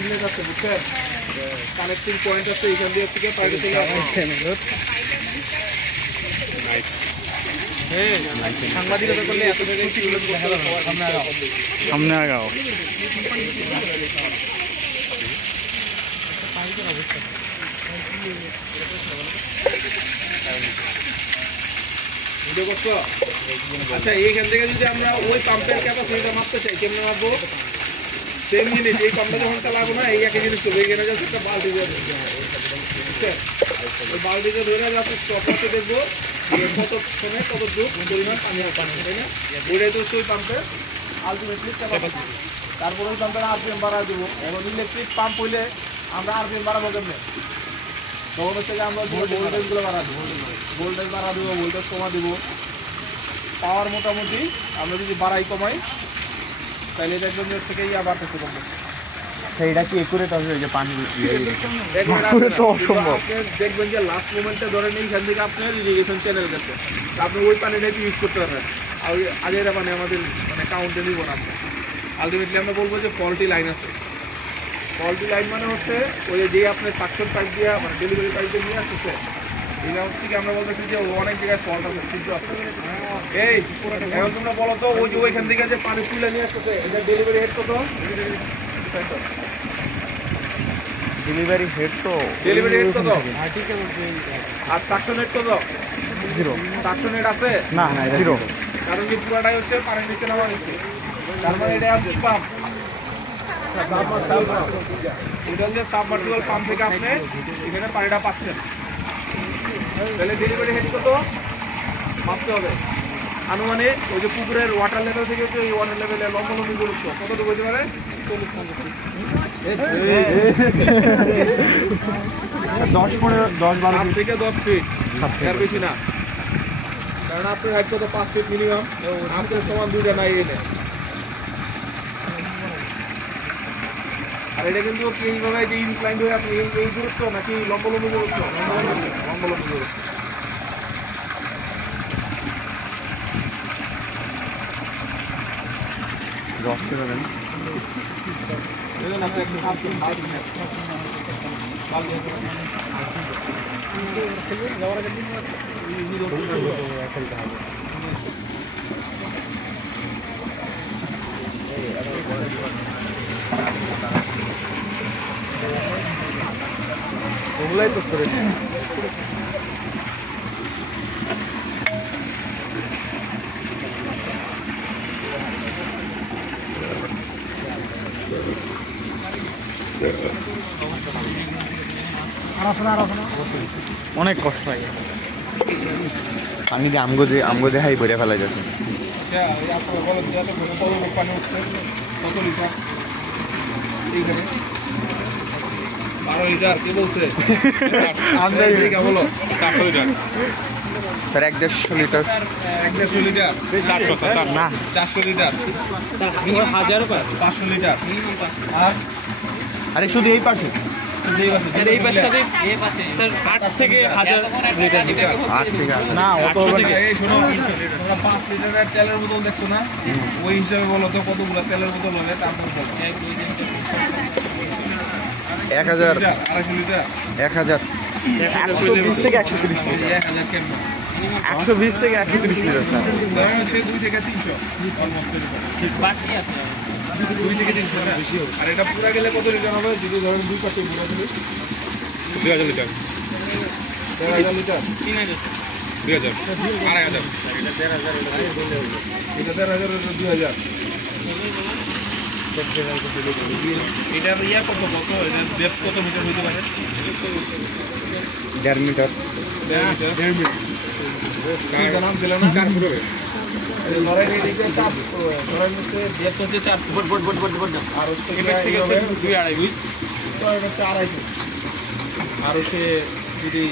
Business আছে বুঝছেন, connecting point আছে, এখান দিয়ে থেকে পাইপে থেকে সাংবাদিকতা করলে এত সামনে আগাও ভিডিও করছো। আচ্ছা এইখান থেকে যদি আমরা ওই পাম্পের ক্যাপাসিটিটা মাপতে চাই কেমনে মাপবো? সেম জিনিস, এই পাম্পটা যখন চালাবো না এই একই জিনিস করবো, এখানে যাচ্ছে একটা বালতি দিয়ে বুঝছেন, ওই বালতিতে ধরে যাচ্ছে স্টপটাতে দেখবো কত সময় কত পরিমাণ পানি তাই না, ওইটাই তো ওই পাম্পের আলটিমেটলি ক্যাপাসিটি। তারপরে ওই পাম্পের আরপিএম বাড়া দেবো। এখন ইলেকট্রিক পাম্প হইলে আমরা আরপিএম বাড়াবো কেমনে? তখন হচ্ছে আমরা ভোল্টেজগুলো বাড়া দেবো, ভোল্টেজ বাড়া দেবো, ভোল্টেজ কমা দেবো, পাওয়ার মোটামুটি আমরা যদি বাড়াই কমাই তাহলে দেখবেন যে থেকে ইয়া বাড়তেছে কমবে। সেইটা কি একুরেট হবে যে পানি দেখবেন যে লাস্ট মোমেন্টে ধরেন এইখান থেকে আপনার ইরিগেশন চ্যানেল গেছে, আপনি ওই পানিটাই ইউজ করতে পারবেন। আর ওই আগের মানে আমাদের মানে কাউন্টে নিব না আমরা, আলটিমেটলি আমরা বলবো যে ফল্টি লাইন আছে। ফল্টি লাইন মানে হচ্ছে ওই যে আপনার সাকশন পাইপ দিয়ে মানে ডেলিভারি পাইপ দিয়ে নিয়ে আসতেছে, এই কারণ থেকে আমরা বলতেছি যে অনেক জায়গায় ফল্ট আছে, সিদ্ধ আছে। এই এখন তোমরা বলো তো ওই যে ওইখান থেকে যে পানি তুলে নিয়ে আসতেছে এটা ডেলিভারি হেড কত? ডেলিভারি হেড তো ডেলিভারি হেড কত? আর সাকশন হেড কত? 0। সাকশন হেড আছে না না 0, কারণ কি পুরাটাই হচ্ছে পানির নিচে নামা হচ্ছে। তার মানে এটা হচ্ছে পাম্প, এটা হচ্ছে সাবমার্সিবল পাম্প থেকে আপনি এখানে পানিটা পাচ্ছেন। তাহলে ডেলিভারি হেড কত মাপতে হবে আনুমানিক। ওই যে পুকুরের ওয়াটার লেভেল থেকে হচ্ছে ওই ওয়াটার লেভেলে লম্বলম্বী দূরত্ব কতটুকু হতে পারে? 10 থেকে 10 ফিট, এর বেশি না। কারণ আপনার হাইট কত 5 ফিট মিনিমাম, আপনার সমান দুইটা নাই এনে। আর এটা কিন্তু এইভাবে যে ইনক্লাইন্ড হয়ে আপনি এই দূরত্ব নাকি লম্বলম্বী দূরত্ব? লম্বলম্বী দূরত্ব। ওগুলাই তো করেছে। অনেক কষ্ট হয় পানি দিয়ে আমগো দিয়ে হাই করে ফেলা যাচ্ছে। পানি উঠছে কত লিটার? এইখানে 12 লিটার। কে বলছে? বলো 400 লিটার স্যার 150 লিটার। 150 লিটার না 400 লিটার 500 লিটার। আর আরে শুধু এই পাশে এই পাশে স্যার 8 থেকে 1000 লিটার। 8 থেকে না অত এই শোনো, তোমরা 5 লিটারের তেলের বোতল দেখছো না, ওই হিসাবে বলো তো কতগুলো তেলের বোতল হবে? তারপর বলো 1000 250 লিটার 1000 120 থেকে 130 লিটার। 1000 কেমন? 120 থেকে 130 লিটার স্যার। ধরেন হচ্ছে 2 থেকে 300 অলমোস্ট বাকি আছে 2 থেকে 300 বেশি হবে। আর এটা পুরা গেলে কত লিটার হবে? যদি ধরেন দুই পাশে পুরো দিলে 2000 লিটার, 3000 লিটার, 3000, 2000, 2500, এটা 13000, এটা 2000। এটা ইয়া কত কত এটা ডেপথ কত মিটার হইতে পারে? 1.5 মিটার। 1.5 মিটার। কার নাম ছিল না? 4 ফুট হবে। ধরেন এইদিকে 4 ধরেন হচ্ছে ডেপথ হচ্ছে 4 ফুট আর হচ্ছে এটা থেকে 2 2.5 বুঝ তো এটা হচ্ছে 2.5 ফুট। আর হচ্ছে যদি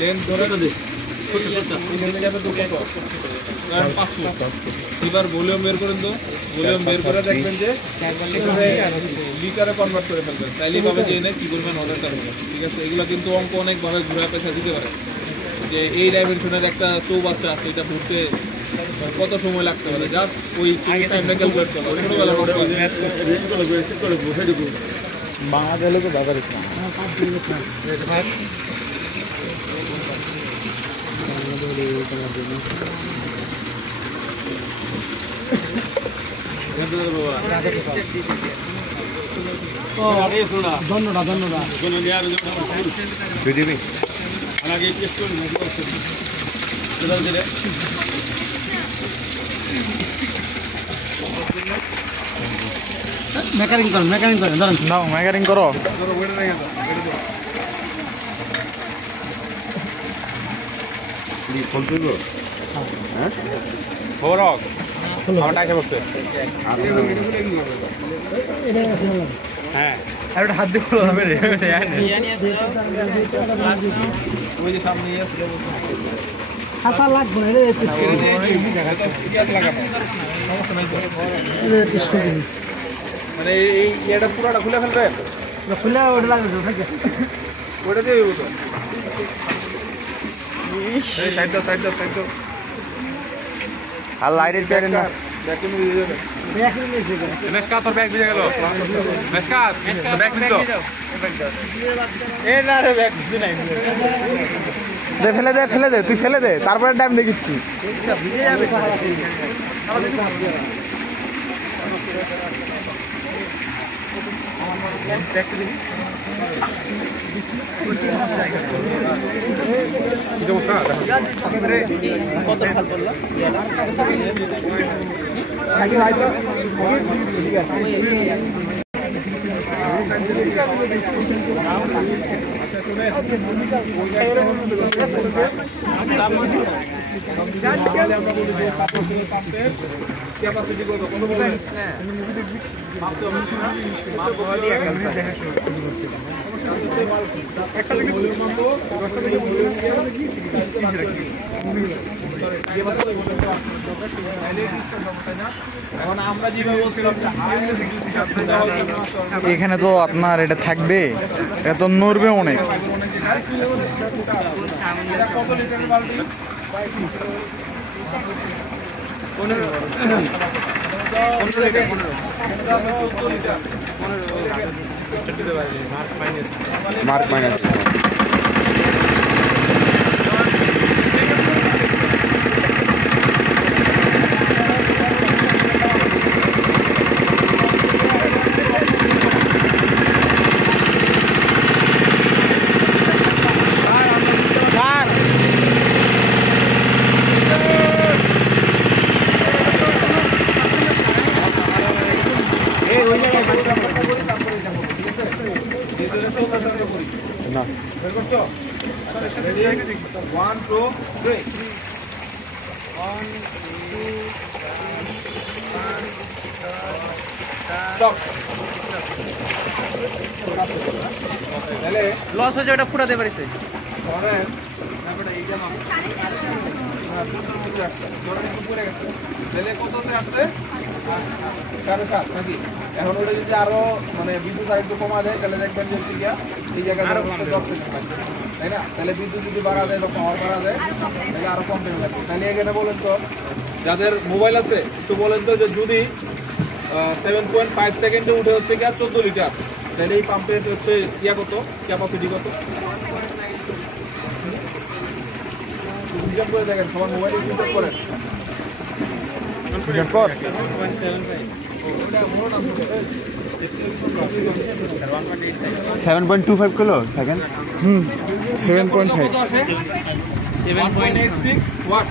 লেন্থ ধরে তো ছোট যাবে তো কত? 5 ফুট। এবার ভলিউম বের করেন তো, ভলিউম বের করে দেখবেন যে লিটারে কনভার্ট করে ফেলবেন, তাইলে ভাবে যে কি পরিমাণ অর্ডারটা হবে। ঠিক আছে, এগুলো কিন্তু অঙ্ক অনেকভাবে ঘুরে পেশা দিতে পারে যে এই ডাইমেনশনের একটা চৌবাচ্চা আছে, এটা ঘুরতে কত সময় লাগতে পারে। জাস্ট ওই টাইমটা ক্যালকুলেট করা ছোটবেলা বাংলাদেশ লোক ব্যাপার ইসলাম মেকারিং করেন ধরেন নাও মেকারিং করো হ্যাঁ আর হাত দিয়ে খোলা হবে রে ওই যে সামনে হাসা লাগবে না মানে এই এটা পুরাটা খুলে ফেলবে খুলে ওটা লাগবে ওটা দিয়ে দেবো তো সাইড দাও আর লাইটের চেয়ারে না ব্যাকুম দিয়ে দেবে মেসকা তোর ব্যাগ ভিজে গেল মেসকা ব্যাগ দিও এ না রে ব্যাগ দিই নাই ফেলে দে তুই ফেলে দে তারপরে টাইম দেখিচ্ছি ভিজে যাবে ক্যাপাসিটি কত কত বলবেন মাপ তো মাপ হলি একটা থেকে ভলিউম মাপো 10টা থেকে ভলিউম এখন আমরা যেভাবে বলছিলাম এখানে তো আপনার এটা থাকবে এটা তো নড়বে অনেক কত লিটারের বালতি 15 মার্ক মাইনাস না Ready? 1, 2, 3. 1, 2, 3, stop. তাহলে লস হয়ে ওটা ফুটাতে পারিছে ধরেন তারপরে এইটা মাপ উপরে গেছে তাহলে কততে আসছে 7.5 নাকি এখন ওটা যদি আরো মানে বিদ্যুৎ আরেকটু কমা যায় তাহলে দেখবেন যে এই জায়গায় আরো 10 সেকেন্ড লাগবে তাই না তাহলে বিদ্যুৎ যদি বাড়া যায় বা পাওয়ার বাড়া যায় তাহলে আরো কম টাইম লাগবে তাহলে এখানে বলেন তো যাদের মোবাইল আছে একটু বলেন তো যে যদি 7.5 সেকেন্ডে উঠে হচ্ছে কি 14 লিটার তাহলে এই পাম্পের হচ্ছে ইয়া কত ক্যাপাসিটি কত হিসাব করে দেখেন সবার মোবাইলে হিসাব করেন 7.25 kilo second 7.5 7.86 watt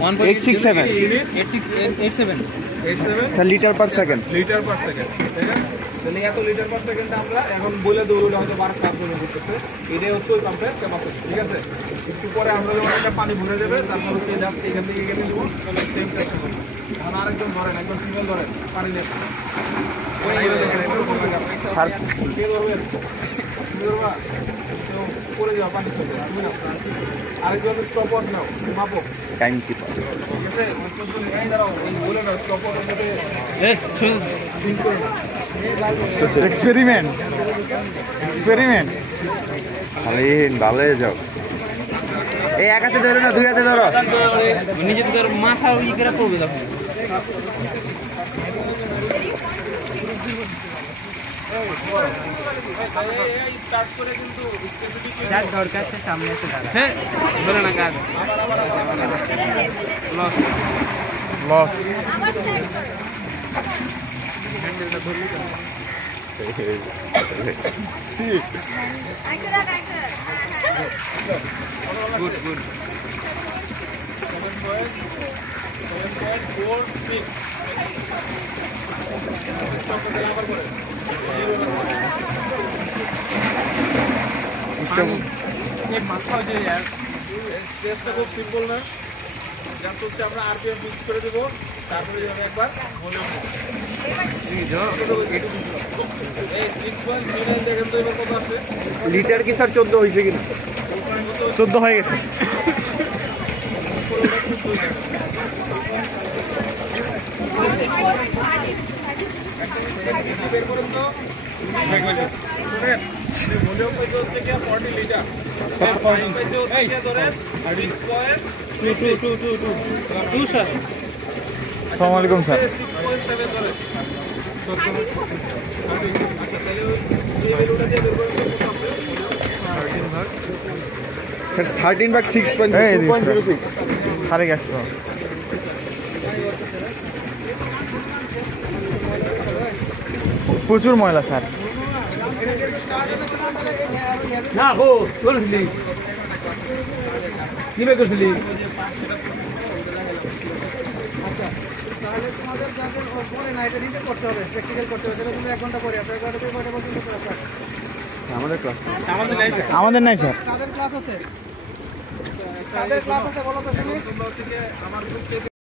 867 litre per second litre per second তাই না তাহলে এত লিটার পার সেকেন্ড আমরা এখন বলে দেবো হয়তো 12 কাজ করতেছে এটাই হচ্ছে ওই পাম্পের ক্যাপাসিটি ঠিক আছে একটু পরে আমরা যখন একটা পানি ভরে দেবে তারপর হচ্ছে জাস্ট এখান থেকে এখানে দেবো তাহলে সেম কাজ হবে এখন আরেকজন ধরেন একজন ফিমেল ধরেন পানি দেন করে দেওয়া পানি আরেকজন স্টপওয়াচ নাও মাপো টাইম কিপার ঠিক আছে দাঁড়াও বলে নাও স্টপওয়াচ এক্সপেরিমেন্ট ভালো যাও এই এক হাতে ধরো না দুই হাতে ধরো নিজে তোর মাথা ই করে পড়বে তখন স্টার্ট করে কিন্তু যার দরকার সে সামনে এসে দাঁড়ায়। হ্যাঁ ধরে না কাজ লস লস হ্যান্ডেলটা ধরলি তো গুড গুড মাথা যে টেস্টটা খুব সিম্পল না, জাস্ট হচ্ছে আমরা আরপিএম ফিক্স করে দেবো, তারপরে আমি একবার ভলিউম দেখেন তো এবার কত আছে। লিটার কি স্যার 14 হয়েছে কিনা? 14 হয়ে গেছে। বের করুন তো। ভলিউম পাইছে হচ্ছে কি 40 লিটার, পাইপ পাইছে হচ্ছে কি ধরেন 6.2 স্যার। আসসালামু আলাইকুম স্যার। 6.7 ধরেন। আচ্ছা তাহলে এই ভ্যালুটা দিয়ে বের করুন তো। 13 ভাগ 6.06 সারে গেছে তো। প্রচুর ময়লা স্যার। না গো বলছিলি কি বে করছিলি তাহলে তোমাদের যাদের পরে না এটা নিজে করতে হবে, প্র্যাকটিক্যাল করতে হবে। সেটা তুমি 1 ঘন্টা পরে আছে, 11টা থেকে 5টা পর্যন্ত ক্লাস আছে। আমাদের ক্লাস আমাদের নাই স্যার। আমাদের নাই স্যার। কাদের ক্লাস আছে? কাদের ক্লাস আছে বলো তো তুমি? তোমরা হচ্ছে কি আমার গ্রুপকে